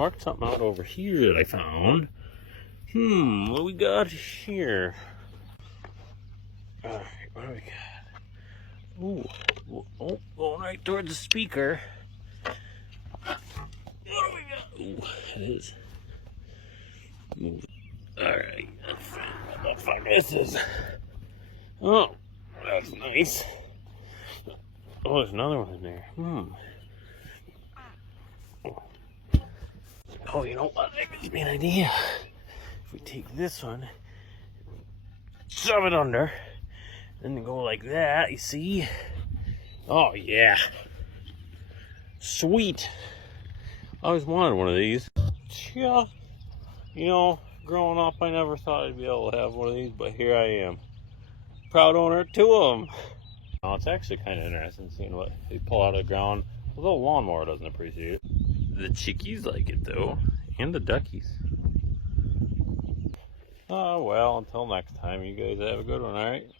Marked something out over here that I found. What do we got here? Alright, what do we got? Ooh, oh, going right towards the speaker. What do we got? Ooh, it is. Alright, what the fuck this is? Oh, that's nice. Oh, there's another one in there. Oh, you know what? That gives me an idea. If we take this one, shove it under, then go like that, you see? Oh, yeah. Sweet. I always wanted one of these. Yeah. You know, growing up, I never thought I'd be able to have one of these, but here I am. Proud owner of 2 of them. Oh, it's actually kind of interesting seeing what they pull out of the ground. The little lawnmower doesn't appreciate it. The chickies like it though, and the duckies. Oh well, until next time, you guys have a good one, alright?